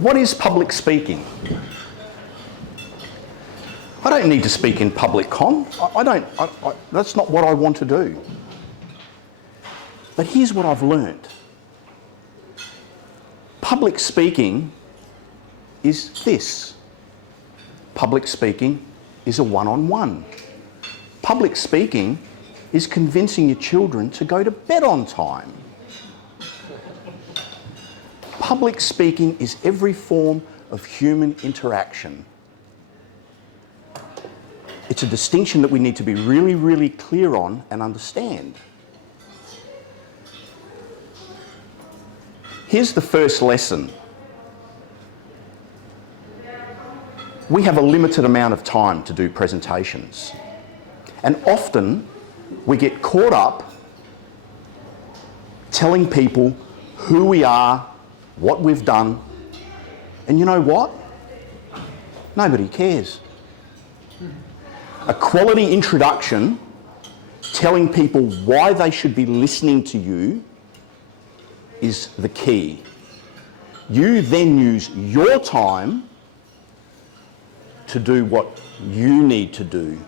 What is public speaking? I don't need to speak in public, Con. That's not what I want to do. But here's what I've learned. Public speaking is this. Public speaking is a one-on-one. Public speaking is convincing your children to go to bed on time. Public speaking is every form of human interaction. It's a distinction that we need to be really, really clear on and understand. Here's the first lesson. We have a limited amount of time to do presentations. And often we get caught up telling people who we are, what we've done, and you know what? Nobody cares. A quality introduction, telling people why they should be listening to you, is the key. You then use your time to do what you need to do,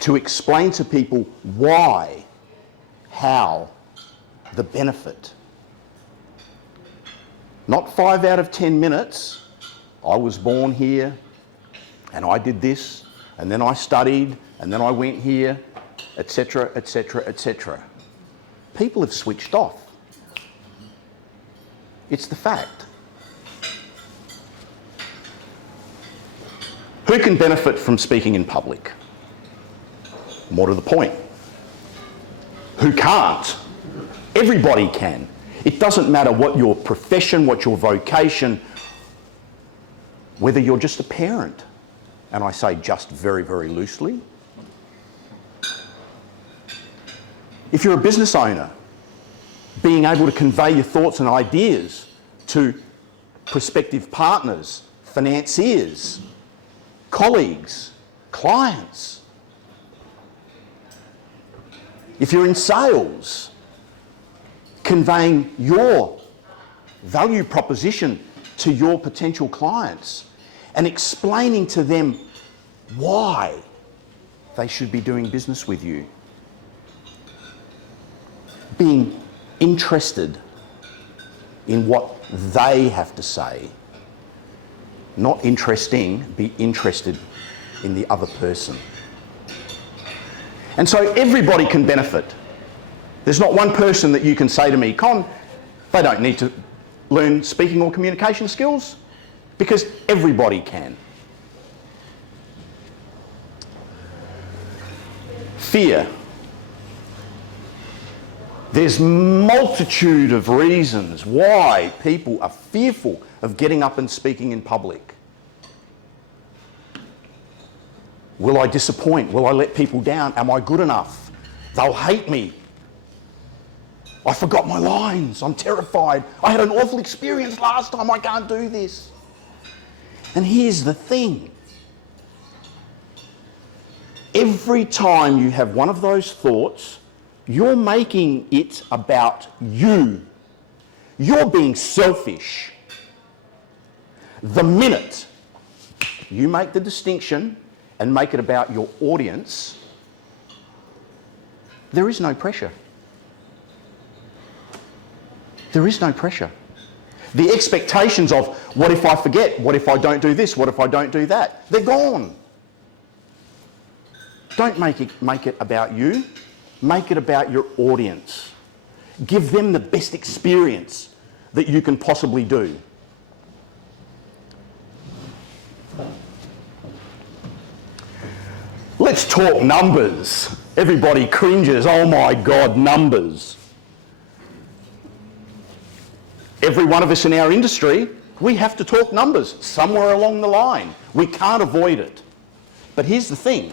to explain to people why, how, the benefit. Not 5 out of 10 minutes, I was born here, and I did this, and then I studied, and then I went here, etc., etc., etc. People have switched off. It's the fact. Who can benefit from speaking in public? More to the point. Who can't? Everybody can. It doesn't matter what your profession, what your vocation, whether you're just a parent, and I say just very, very loosely. If you're a business owner, being able to convey your thoughts and ideas to prospective partners, financiers, colleagues, clients. If you're in sales, conveying your value proposition to your potential clients and explaining to them why they should be doing business with you. Being interested in what they have to say. Not interesting, be interested in the other person. And so everybody can benefit. There's not one person that you can say to me, Con, they don't need to learn speaking or communication skills, because everybody can. Fear. There's multitude of reasons why people are fearful of getting up and speaking in public. Will I disappoint? Will I let people down? Am I good enough? They'll hate me. I forgot my lines. I'm terrified. I had an awful experience last time. I can't do this. And here's the thing. Every time you have one of those thoughts, you're making it about you. You're being selfish. The minute you make the distinction and make it about your audience, there is no pressure. There is no pressure. The expectations of, what if I forget? What if I don't do this? What if I don't do that? They're gone. Don't make it about you. Make it about your audience. Give them the best experience that you can possibly do. Let's talk numbers. Everybody cringes. Oh my God, numbers. Every one of us in our industry, we have to talk numbers somewhere along the line. We can't avoid it. But here's the thing.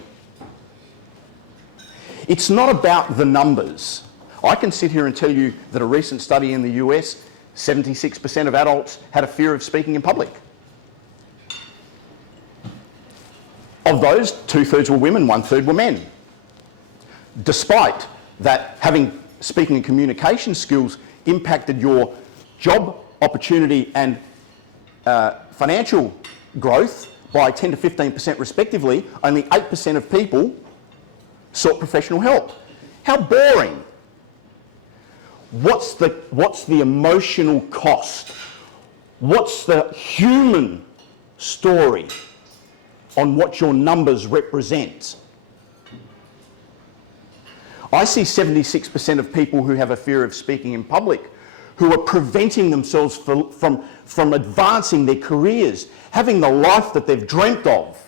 It's not about the numbers. I can sit here and tell you that a recent study in the US, 76% of adults had a fear of speaking in public. Of those, 2/3 were women, 1/3 were men. Despite that, having speaking and communication skills impacted your job opportunity and financial growth by 10 to 15% respectively, only 8% of people sought professional help. How boring. What's the emotional cost? What's the human story on what your numbers represent? I see 76% of people who have a fear of speaking in public who are preventing themselves from advancing their careers, having the life that they've dreamt of.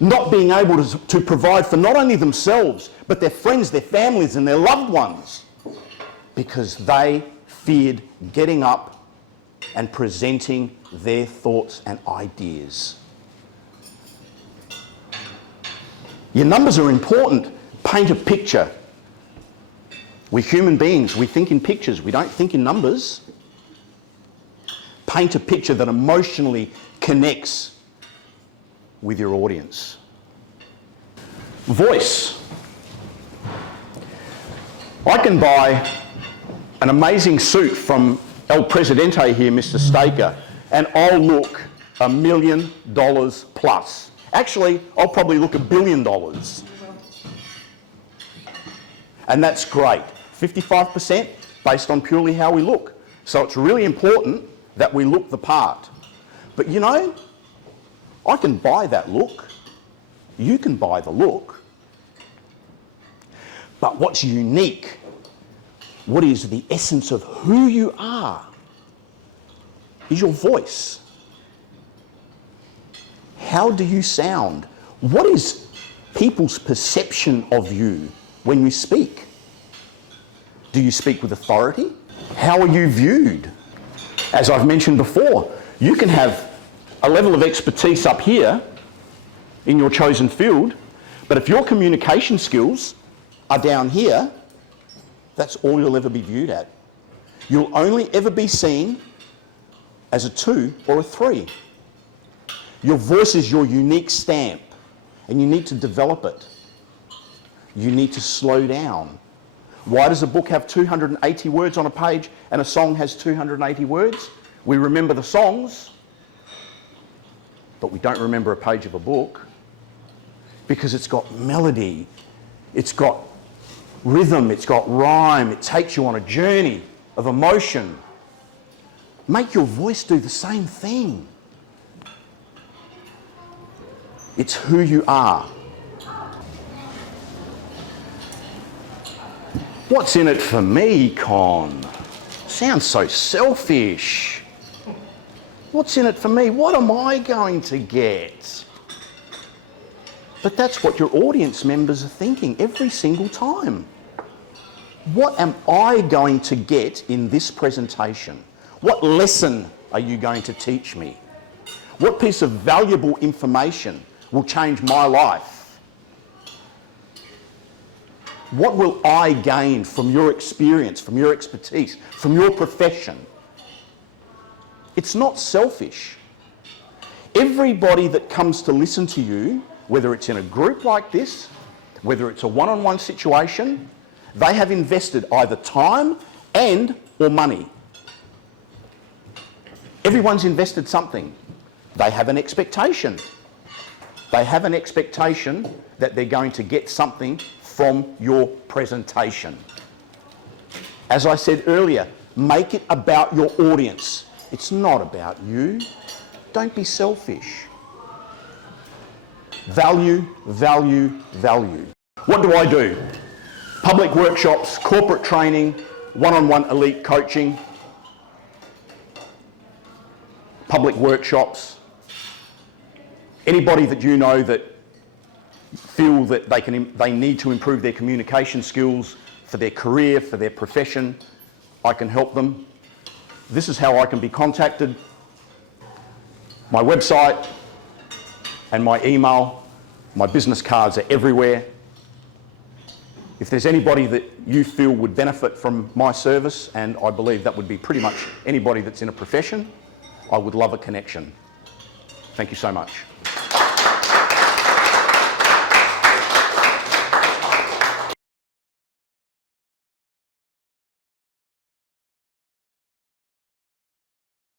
Not being able to provide for not only themselves, but their friends, their families, and their loved ones, because they feared getting up and presenting their thoughts and ideas. Your numbers are important. Paint a picture. We're human beings. We think in pictures. We don't think in numbers. Paint a picture that emotionally connects with your audience. Voice. I can buy an amazing suit from El Presidente here, Mr. Staker, and I'll look $1 million plus. Actually, I'll probably look $1 billion. And that's great. 55% based on purely how we look. So it's really important that we look the part. But you know, I can buy that look. You can buy the look. But what's unique, what is the essence of who you are, is your voice. How do you sound? What is people's perception of you when you speak? Do you speak with authority? How are you viewed? As I've mentioned before, you can have a level of expertise up here in your chosen field, but if your communication skills are down here, that's all you'll ever be viewed at. You'll only ever be seen as a 2 or a 3. Your voice is your unique stamp, and you need to develop it. You need to slow down. Why does a book have 280 words on a page and a song has 280 words? We remember the songs, but we don't remember a page of a book, because it's got melody, it's got rhythm, it's got rhyme, it takes you on a journey of emotion. Make your voice do the same thing. It's who you are. What's in it for me, Con? Sounds so selfish. What's in it for me? What am I going to get? But that's what your audience members are thinking every single time. What am I going to get in this presentation? What lesson are you going to teach me? What piece of valuable information will change my life? What will I gain from your experience, from your expertise, from your profession? It's not selfish. Everybody that comes to listen to you, whether it's in a group like this, whether it's a one-on-one situation, they have invested either time and or money. Everyone's invested something. They have an expectation. They have an expectation that they're going to get something from your presentation. As I said earlier, make it about your audience. It's not about you. Don't be selfish. Value, value, value. What do I do? Public workshops, corporate training, one-on-one elite coaching, public workshops. Anybody that you know that feel that they need to improve their communication skills for their career, for their profession, I can help them. This is how I can be contacted. My website and my email, my business cards are everywhere. If there's anybody that you feel would benefit from my service, and I believe that would be pretty much anybody that's in a profession, I would love a connection. Thank you so much.